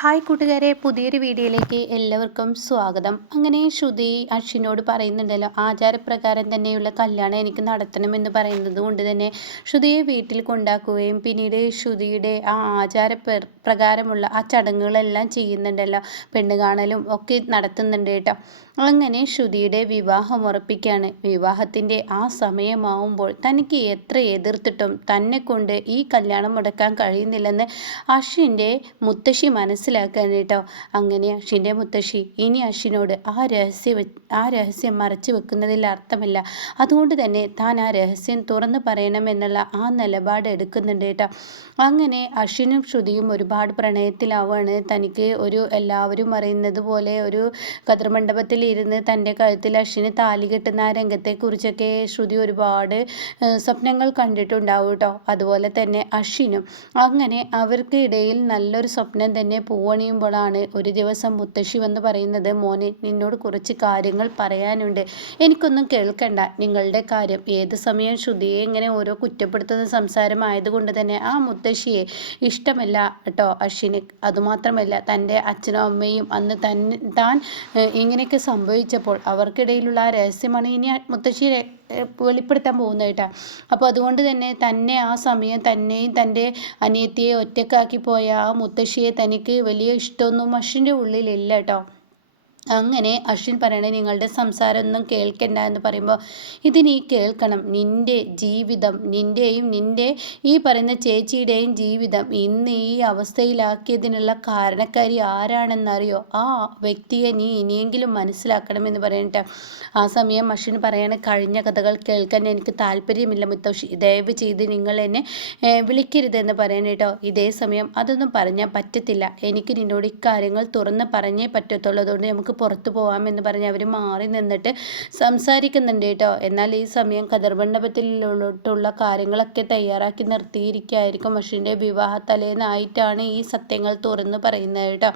Hi കൂട്ടുകാരെ, പുതിയൊരു വീഡിയോയിലേക്ക് എല്ലാവർക്കും സ്വാഗതം. അങ്ങനെ ശ്രുതി അശ്വിനോട് പറയുന്നുണ്ടല്ലോ, ആചാരപ്രകാരം തന്നെയുള്ള കല്യാണം എനിക്ക് നടത്തണമെന്ന് പറയുന്നത് കൊണ്ട് തന്നെ ശ്രുതിയെ വീട്ടിൽ കൊണ്ടാക്കുകയും പിന്നീട് ശ്രുതിയുടെ ആ പ്രകാരമുള്ള ആ ചടങ്ങുകളെല്ലാം ചെയ്യുന്നുണ്ടല്ലോ, പെണ്ണ് കാണലും ഒക്കെ നടത്തുന്നുണ്ട് കേട്ടോ. അങ്ങനെ ശ്രുതിയുടെ വിവാഹം ഉറപ്പിക്കുകയാണ്. വിവാഹത്തിൻ്റെ ആ സമയമാവുമ്പോൾ തനിക്ക് എത്ര എതിർത്തിട്ടും തന്നെ കൊണ്ട് ഈ കല്യാണം മുടക്കാൻ കഴിയുന്നില്ലെന്ന് അശ്വിൻ്റെ മുത്തശ്ശി മനസ്സിലാക്കാൻ കേട്ടോ. അങ്ങനെ അശ്വിൻ്റെ മുത്തശ്ശി ഇനി അശ്വിനോട് ആ രഹസ്യം മറച്ചു വെക്കുന്നതിൽ അർത്ഥമില്ല, അതുകൊണ്ട് തന്നെ താൻ ആ രഹസ്യം തുറന്നു പറയണമെന്നുള്ള ആ നിലപാട് എടുക്കുന്നുണ്ട് കേട്ടോ. അങ്ങനെ അശ്വിനും ശ്രുതിയും ഒരുപാട് പ്രണയത്തിലാവാണ്. തനിക്ക് എല്ലാവരും അറിയുന്നത് പോലെ ഒരു കതിർമണ്ഡപത്തിൽ ഇരുന്ന് തൻ്റെ കഴുത്തിൽ അശ്വിന് താലി കെട്ടുന്ന ആ രംഗത്തെക്കുറിച്ചൊക്കെ ശ്രുതി ഒരുപാട് സ്വപ്നങ്ങൾ കണ്ടിട്ടുണ്ടാവും കേട്ടോ. അതുപോലെ തന്നെ അശ്വിനും. അങ്ങനെ അവർക്ക് ഇടയിൽ നല്ലൊരു സ്വപ്നം തന്നെ പൂവണിയുമ്പോഴാണ് ഒരു ദിവസം മുത്തശ്ശി വന്ന് പറയുന്നത്, മോനെ, നിന്നോട് കുറച്ച് കാര്യങ്ങൾ പറയാനുണ്ട്, എനിക്കൊന്നും കേൾക്കണ്ട, നിങ്ങളുടെ കാര്യം. ഏത് സമയം ശ്രുതിയെ ഇങ്ങനെ ഓരോ കുറ്റപ്പെടുത്തുന്ന സംസാരമായതുകൊണ്ട് തന്നെ ആ മുത്തശ്ശിയെ ഇഷ്ടമല്ല കേട്ടോ അശ്വിന്. അതുമാത്രമല്ല, തൻ്റെ അച്ഛനും അമ്മയും അന്ന് താൻ ഇങ്ങനെയൊക്കെ സംഭവിച്ചപ്പോൾ അവർക്കിടയിലുള്ള ആ രഹസ്യമാണ് ഇനി മുത്തശ്ശിയെ വെളിപ്പെടുത്താൻ പോകുന്നത് കേട്ടോ. അപ്പോൾ അതുകൊണ്ട് തന്നെ ആ സമയം തന്നെയും തൻ്റെ അനിയത്തിയെ ഒറ്റക്കാക്കി പോയ ആ മുത്തശ്ശിയെ തനിക്ക് വലിയ ഇഷ്ടമൊന്നും അശ്വിൻ്റെ ഉള്ളിലില്ല കേട്ടോ. അങ്ങനെ അശ്വിൻ പറയണേ, നിങ്ങളുടെ സംസാരമൊന്നും കേൾക്കണ്ട എന്ന് പറയുമ്പോൾ, ഇതിനീ കേൾക്കണം, നിൻ്റെ ജീവിതം, നിൻ്റെ ഈ പറയുന്ന ചേച്ചിയുടെയും ജീവിതം ഇന്ന് ഈ അവസ്ഥയിലാക്കിയതിനുള്ള കാരണക്കാരി ആരാണെന്നറിയോ? ആ വ്യക്തിയെ നീ ഇനിയെങ്കിലും മനസ്സിലാക്കണമെന്ന് പറയട്ടെ. ആ സമയം അശ്വിൻ പറയാണ്, കഴിഞ്ഞ കഥകൾ കേൾക്കാൻ എനിക്ക് താല്പര്യമില്ല മുത്തശ്ശി, ദയവ് ചെയ്ത് നിങ്ങൾ എന്നെ വിളിക്കരുതെന്ന് പറയണേട്ടോ. ഇതേ സമയം അതൊന്നും പറഞ്ഞാൽ പറ്റത്തില്ല, എനിക്ക് നിന്നോട് ഇക്കാര്യങ്ങൾ തുറന്ന് പറഞ്ഞേ പറ്റത്തുള്ളൂ, അതുകൊണ്ട് നമുക്ക് പുറത്തു പോകാമെന്ന് പറഞ്ഞ് അവർ മാറി നിന്നിട്ട് സംസാരിക്കുന്നുണ്ട് കേട്ടോ. എന്നാൽ ഈ സമയം കതിർമണ്ഡപത്തിലോട്ടുള്ള കാര്യങ്ങളൊക്കെ തയ്യാറാക്കി നിർത്തിയിരിക്കുകയായിരിക്കും. അശ്വിൻ്റെ വിവാഹ തലേന്നായിട്ടാണ് ഈ സത്യങ്ങൾ തുറന്നു പറയുന്നത് കേട്ടോ.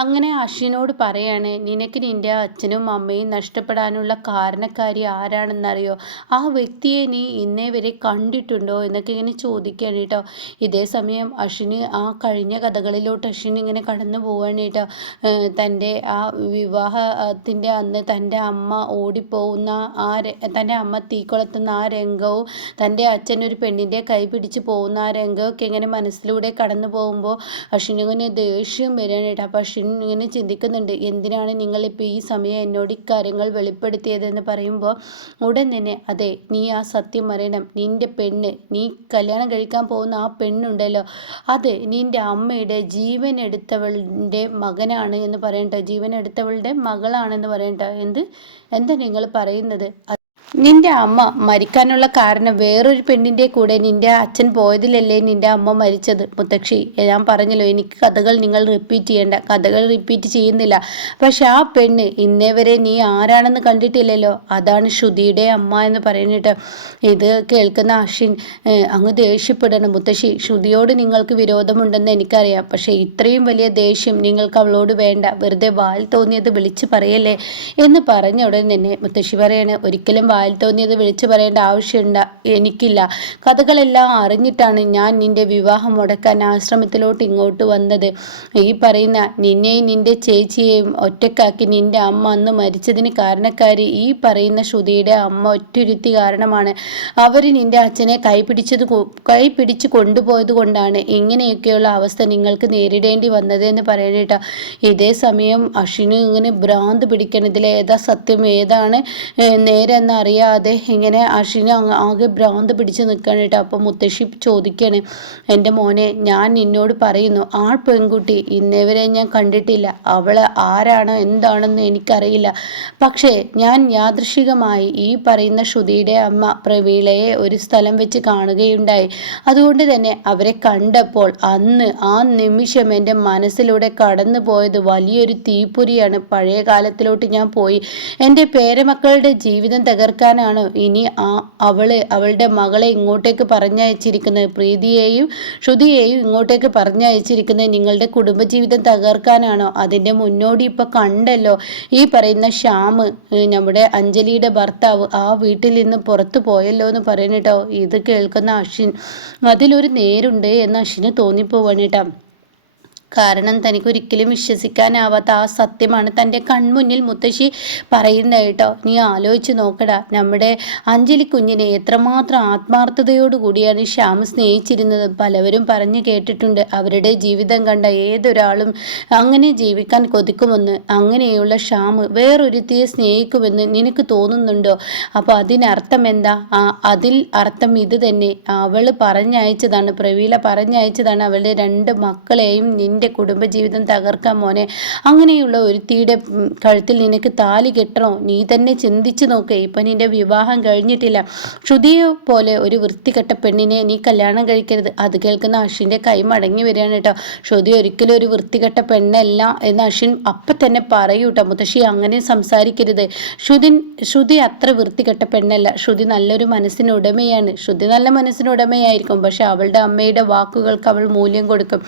അങ്ങനെ അശ്വിനോട് പറയാണ്, നിനക്ക് നിൻ്റെ അച്ഛനും അമ്മയും നഷ്ടപ്പെടാനുള്ള കാരണക്കാരി ആരാണെന്നറിയോ? ആ വ്യക്തിയെ നീ ഇന്നേ വരെ കണ്ടിട്ടുണ്ടോ എന്നൊക്കെ ഇങ്ങനെ ചോദിക്കുകയാണ് കേട്ടോ. ഇതേ സമയം അശ്വിന് ആ കഴിഞ്ഞ കഥകളിലോട്ട് അശ്വിൻ ഇങ്ങനെ കടന്നു പോവുകയാണ് കേട്ടോ. തൻ്റെ ആ വിവാഹത്തിൻ്റെ അന്ന് തൻ്റെ അമ്മ ഓടിപ്പോകുന്ന തൻ്റെ അമ്മ തീക്കൊളുത്തുന്ന ആ രംഗവും തൻ്റെ അച്ഛൻ ഒരു പെണ്ണിൻ്റെ കൈ പിടിച്ച് പോകുന്ന ആ രംഗമൊക്കെ ഇങ്ങനെ മനസ്സിലൂടെ കടന്നു പോകുമ്പോൾ അശ്വിനിങ്ങനെ ദേഷ്യം വരാനായിട്ട്. അപ്പോൾ അശ്വിൻ ഇങ്ങനെ ചിന്തിക്കുന്നുണ്ട്, എന്തിനാണ് നിങ്ങളിപ്പോൾ ഈ സമയം എന്നോട് ഇക്കാര്യങ്ങൾ വെളിപ്പെടുത്തിയതെന്ന് പറയുമ്പോൾ ഉടൻ തന്നെ, അതെ, നീ ആ സത്യം അറിയണം, നിൻ്റെ പെണ്ണ്, നീ കല്യാണം കഴിക്കാൻ പോകുന്ന ആ പെണ്ണുണ്ടല്ലോ, അത് നിൻ്റെ അമ്മയുടെ ജീവൻ എടുത്തവളുടെ മകനാണ് എന്ന് പറയട്ടെ, ജീവൻ എടുത്തവളുടെ മകളാണെന്ന് പറയട്ടെ. എന്താ നിങ്ങൾ പറയുന്നത്? നിന്റെ അമ്മ മരിക്കാനുള്ള കാരണം വേറൊരു പെണ്ണിൻ്റെ കൂടെ നിന്റെ അച്ഛൻ പോയതിലല്ലേ നിന്റെ അമ്മ മരിച്ചത്? മുത്തശ്ശി, ഞാൻ പറഞ്ഞല്ലോ, എനിക്ക് കഥകൾ നിങ്ങൾ റിപ്പീറ്റ് ചെയ്യേണ്ട, കഥകൾ റിപ്പീറ്റ് ചെയ്യുന്നില്ല. പക്ഷെ ആ പെണ്ണ് ഇന്നേ വരെ നീ ആരാണെന്ന് കണ്ടിട്ടില്ലല്ലോ, അതാണ് ശ്രുതിയുടെ അമ്മ എന്ന് പറയുന്നിട്ട്. ഇത് കേൾക്കുന്ന അശ്വിൻ അങ്ങ് ദേഷ്യപ്പെടണം. മുത്തശ്ശി, ശ്രുതിയോട് നിങ്ങൾക്ക് വിരോധമുണ്ടെന്ന് എനിക്കറിയാം, പക്ഷേ ഇത്രയും വലിയ ദേഷ്യം നിങ്ങൾക്ക് അവളോട് വേണ്ട, വെറുതെ വാൽ തോന്നിയത് വിളിച്ചു പറയല്ലേ എന്ന് പറഞ്ഞ ഉടൻ തന്നെ മുത്തശ്ശി പറയാണ്, ഒരിക്കലും വാൽ തോന്നിയത് വിളിച്ചു പറയേണ്ട ആവശ്യമുണ്ട് എനിക്കില്ല, കഥകളെല്ലാം അറിഞ്ഞിട്ടാണ് ഞാൻ നിന്റെ വിവാഹം മുടക്കാൻ ആശ്രമത്തിലോട്ട് ഇങ്ങോട്ട് വന്നത്. ഈ പറയുന്ന നിന്നെയും നിന്റെ ചേച്ചിയെയും ഒറ്റക്കാക്കി നിന്റെ അമ്മ അന്ന് മരിച്ചതിന് കാരണക്കാരി ഈ പറയുന്ന ശ്രുതിയുടെ അമ്മ ഒറ്റൊരുത്തി കാരണമാണ്. അവർ നിന്റെ അച്ഛനെ കൈപിടിച്ച് കൊണ്ടുപോയത് കൊണ്ടാണ് ഇങ്ങനെയൊക്കെയുള്ള അവസ്ഥ നിങ്ങൾക്ക് നേരിടേണ്ടി വന്നത് എന്ന് പറയണേട്ടോ. ഇതേ സമയം അശ്വിന് ഇങ്ങനെ ഭ്രാന്ത് പിടിക്കണം, ഇതിലേതാ സത്യം ഏതാണ് നേരെന്ന് അറിയാതെ ഇങ്ങനെ അശ്വിന് ആകെ ഭ്രാന്ത് പിടിച്ച് നിൽക്കണം കേട്ടോ. അപ്പോൾ മുത്തശ്ശി ചോദിക്കുകയാണ്, എൻ്റെ മോനെ, ഞാൻ നിന്നോട് പറയുന്നു, ആ പെൺകുട്ടി ഇന്നേവരെ ഞാൻ കണ്ടിട്ടില്ല, അവള് ആരാണോ എന്താണെന്ന് എനിക്കറിയില്ല. പക്ഷേ ഞാൻ യാദൃശികമായി ഈ പറയുന്ന ശ്രുതിയുടെ അമ്മ പ്രവീളയെ ഒരു സ്ഥലം വെച്ച് കാണുകയുണ്ടായി. അതുകൊണ്ട് തന്നെ അവരെ കണ്ടപ്പോൾ അന്ന് ആ നിമിഷം എൻ്റെ മനസ്സിലൂടെ കടന്നു പോയത് വലിയൊരു തീപ്പൊരിയാണ്. പഴയ കാലത്തിലോട്ട് ഞാൻ പോയി. എൻ്റെ പേരമക്കളുടെ ജീവിതം തകർക്കാനാണോ ഇനി അവളുടെ മകളെ ഇങ്ങോട്ടേക്ക് പറഞ്ഞയച്ചിരിക്കുന്നത്? പ്രീതിയെയും ശ്രുതിയെയും ഇങ്ങോട്ടേക്ക് പറഞ്ഞയച്ചിരിക്കുന്നത് നിങ്ങളുടെ കുടുംബജീവിതം തകർക്കാനാണോ? അതിൻ്റെ മുന്നോടി ഇപ്പം കണ്ടല്ലോ, ഈ പറയുന്ന ശ്യാം, നമ്മുടെ അഞ്ജലിയുടെ ഭർത്താവ്, ആ വീട്ടിൽ നിന്ന് പുറത്തു പോയല്ലോ എന്ന് പറയുന്നുട്ടോ. ഇത് കേൾക്കുന്ന അശ്വിൻ, അതിലൊരു നേരുണ്ട് എന്ന് അശ്വിന് തോന്നിപ്പോവാണ് കേട്ടോ. കാരണം തനിക്കൊരിക്കലും വിശ്വസിക്കാനാവാത്ത ആ സത്യമാണ് തൻ്റെ കൺമുന്നിൽ മുത്തശ്ശി പറയുന്നത് കേട്ടോ. നീ ആലോചിച്ച് നോക്കടാ, നമ്മുടെ അഞ്ജലി കുഞ്ഞിനെ എത്രമാത്രം ആത്മാർത്ഥതയോടുകൂടിയാണ് ശ്യാം സ്നേഹിച്ചിരുന്നത്. പലവരും പറഞ്ഞു കേട്ടിട്ടുണ്ട്, അവരുടെ ജീവിതം കണ്ട ഏതൊരാളും അങ്ങനെ ജീവിക്കാൻ കൊതിക്കുമെന്ന്. അങ്ങനെയുള്ള ശ്യാം വേറൊരുത്തിയെ സ്നേഹിക്കുമെന്ന് നിനക്ക് തോന്നുന്നുണ്ടോ? അപ്പോൾ അതിനർത്ഥം എന്താ? അതിൽ അർത്ഥം ഇത് തന്നെ. അവൾ പറഞ്ഞയച്ചതാണ്, പ്രവീള പറഞ്ഞയച്ചതാണ് അവളുടെ 2 മക്കളെയും നിന്റെ കുടുംബജീവിതം തകർക്കാൻ മോനെ. അങ്ങനെയുള്ള ഒരുത്തിയുടെ കഴുത്തിൽ നിനക്ക് താലി കെട്ടണോ? നീ തന്നെ ചിന്തിച്ചു നോക്ക്. ഇപ്പം നിന്റെ വിവാഹം കഴിഞ്ഞിട്ടില്ല. ശ്രുതിയെ പോലെ ഒരു വൃത്തികെട്ട പെണ്ണിനെ നീ കല്യാണം കഴിക്കരുത്. അത് കേൾക്കുന്ന അശ്വിൻ്റെ കൈ മടങ്ങി വരികയാണ് കേട്ടോ. ശ്രുതി ഒരിക്കലും ഒരു വൃത്തികെട്ട പെണ്ണല്ല എന്ന് അശ്വിൻ അപ്പം തന്നെ പറയൂ കേട്ടോ. മുത്തശ്ശി അങ്ങനെ സംസാരിക്കരുത്. ശ്രുതി അത്ര വൃത്തികെട്ട പെണ്ണല്ല. ശ്രുതി നല്ലൊരു മനസ്സിനുടമയാണ്. ശ്രുതി നല്ല മനസ്സിനുടമയായിരിക്കും, പക്ഷെ അവളുടെ അമ്മയുടെ വാക്കുകൾക്ക് അവൾ മൂല്യം കൊടുക്കും.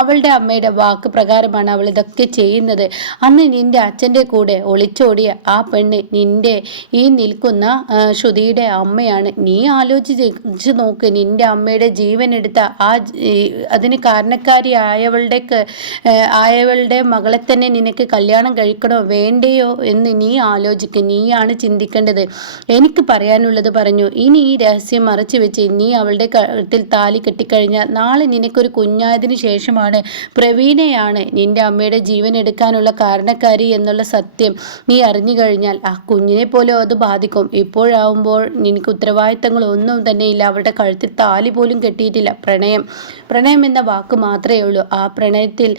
അവളുടെ അമ്മയുടെ വാക്ക് പ്രകാരമാണ് അവൾ ഇതൊക്കെ ചെയ്യുന്നത്. അന്ന് നിന്റെ അച്ഛൻ്റെ കൂടെ ഒളിച്ചോടിയ ആ പെണ്ണ് നിന്റെ ഈ നിൽക്കുന്ന ശ്രുതിയുടെ അമ്മയാണ്. നീ ആലോചിച്ച് നോക്ക്. നിന്റെ അമ്മയുടെ ജീവൻ എടുത്ത അതിന് കാരണക്കാരി ആയവളുടെ മകളെ തന്നെ നിനക്ക് കല്യാണം കഴിക്കണോ വേണ്ടയോ എന്ന് നീ ആലോചിക്കുക. നീയാണ് ചിന്തിക്കേണ്ടത്. എനിക്ക് പറയാനുള്ളത് പറഞ്ഞു. ഇനി ഈ രഹസ്യം മറച്ചു വെച്ച് നീ അവളുടെ കഴുത്തിൽ താലി കെട്ടിക്കഴിഞ്ഞാൽ നാളെ നിനക്കൊരു കുഞ്ഞായതിനു ശേഷമാണ് പ്രവീണയാണ് നിന്റെ അമ്മയുടെ ജീവൻ എടുക്കാനുള്ള കാരണക്കാരി എന്നുള്ള സത്യം നീ അറിഞ്ഞു കഴിഞ്ഞാൽ ആ കുഞ്ഞിനെ പോലും അത് ബാധിക്കും. ഇപ്പോഴാവുമ്പോൾ നിനക്ക് ഉത്തരവാദിത്തങ്ങളൊന്നും തന്നെ ഇല്ല. അവളുടെ കഴുത്തിൽ താലി പോലും കെട്ടിയിട്ടില്ല. പ്രണയം എന്ന വാക്ക് മാത്രമേ ഉള്ളൂ. ആ പ്രണയത്തിൽ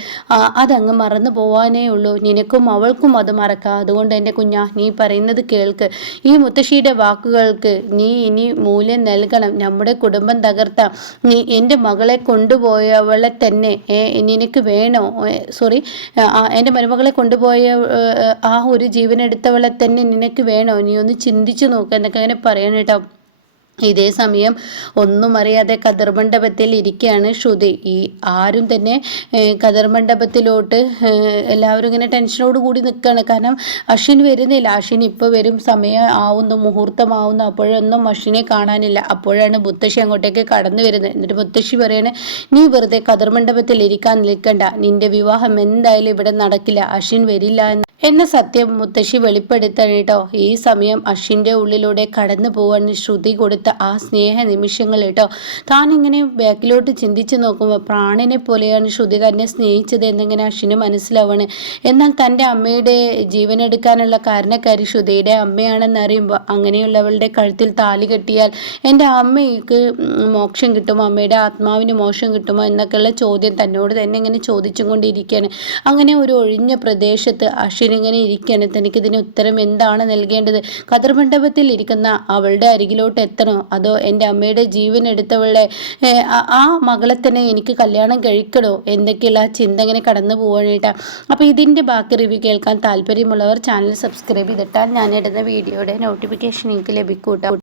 അതങ്ങ് മറന്നു പോവാനേ ഉള്ളൂ. നിനക്കും അവൾക്കും അത് മറക്കാം. അതുകൊണ്ട് എൻ്റെ കുഞ്ഞാ, നീ പറയുന്നത് കേൾക്ക്. ഈ മുത്തശ്ശിയുടെ വാക്കുകൾക്ക് നീ ഇനി മൂല്യം നൽകണം. നമ്മുടെ കുടുംബം തകർത്ത നീ എൻ്റെ മകളെ കൊണ്ടുപോയവളെ തന്നെ നിനക്ക് വേണോ? എൻ്റെ മരുമകളെ കൊണ്ടുപോയ ആ ഒരു ജീവനെടുത്തവളെ തന്നെ നിനക്ക് വേണോ? നീ ഒന്ന് ചിന്തിച്ചു നോക്കുക എന്നൊക്കെ അങ്ങനെ പറയണം കേട്ടോ. ഇതേ സമയം ഒന്നും അറിയാതെ കതിർ മണ്ഡപത്തിൽ ഇരിക്കുകയാണ് ശ്രുതി. ആരും തന്നെ കതിർ മണ്ഡപത്തിലോട്ട് എല്ലാവരും ഇങ്ങനെ ടെൻഷനോട് കൂടി നിൽക്കുകയാണ്. കാരണം അശ്വിൻ വരുന്നില്ല. അശ്വിൻ ഇപ്പോൾ വരും, സമയം ആവുന്നു, മുഹൂർത്തമാവുന്നു. അപ്പോഴൊന്നും അശ്വിനെ കാണാനില്ല. അപ്പോഴാണ് മുത്തശ്ശി അങ്ങോട്ടേക്ക് കടന്നു വരുന്നത്. എന്നിട്ട് മുത്തശ്ശി പറയാണ്, നീ വെറുതെ കതിർ മണ്ഡപത്തിൽ ഇരിക്കാൻ നിൽക്കണ്ട. നിന്റെ വിവാഹം എന്തായാലും ഇവിടെ നടക്കില്ല. അശ്വിൻ വരില്ല എന്ന സത്യം മുത്തശ്ശി വെളിപ്പെടുത്തണം കേട്ടോ. ഈ സമയം അശ്വിൻ്റെ ഉള്ളിലൂടെ കടന്നു പോവാൻ ശ്രുതി കൊടുത്ത ആ സ്നേഹ നിമിഷങ്ങൾ കേട്ടോ. താൻ ഇങ്ങനെ ബാക്കിലോട്ട് ചിന്തിച്ച് നോക്കുമ്പോൾ പ്രാണനെ പോലെയാണ് ശ്രുതി തന്നെ സ്നേഹിച്ചത് എന്നിങ്ങനെ അശ്വിന് മനസ്സിലാവാണ്. എന്നാൽ തൻ്റെ അമ്മയുടെ ജീവനെടുക്കാനുള്ള കാരണക്കാരി ശ്രുതിയുടെ അമ്മയാണെന്ന് അറിയുമ്പോൾ അങ്ങനെയുള്ളവളുടെ കഴുത്തിൽ താലി കെട്ടിയാൽ എൻ്റെ അമ്മയ്ക്ക് മോക്ഷം കിട്ടുമോ, അമ്മയുടെ ആത്മാവിന് മോക്ഷം കിട്ടുമോ എന്നൊക്കെയുള്ള ചോദ്യം തന്നോട് തന്നെ ഇങ്ങനെ ചോദിച്ചും കൊണ്ടിരിക്കുകയാണ്. അങ്ങനെ ഒരു ഒഴിഞ്ഞ പ്രദേശത്ത് അശ്വിൻ ഇങ്ങനെ ഇരിക്കുകയാണ്. തനിക്കിതിന് ഉത്തരം എന്താണ് നൽകേണ്ടത്? കതിർ മണ്ഡപത്തിൽ ഇരിക്കുന്ന അവളുടെ അരികിലോട്ട് എത്തണോ, അതോ എൻ്റെ അമ്മയുടെ ജീവൻ എടുത്തവളെ ആ മകളെ തന്നെ എനിക്ക് കല്യാണം കഴിക്കണോ എന്തൊക്കെയുള്ള ചിന്ത ഇങ്ങനെ കടന്നു പോവാനായിട്ടാ. അപ്പോൾ ഇതിൻ്റെ ബാക്കി റിവ്യൂ കേൾക്കാൻ താല്പര്യമുള്ളവർ ചാനൽ സബ്സ്ക്രൈബ് ചെയ്തിട്ടാൽ ഞാൻ ഇടുന്ന വീഡിയോയുടെ നോട്ടിഫിക്കേഷൻ നിങ്ങൾക്ക് ലഭിക്കൂട്ടോ.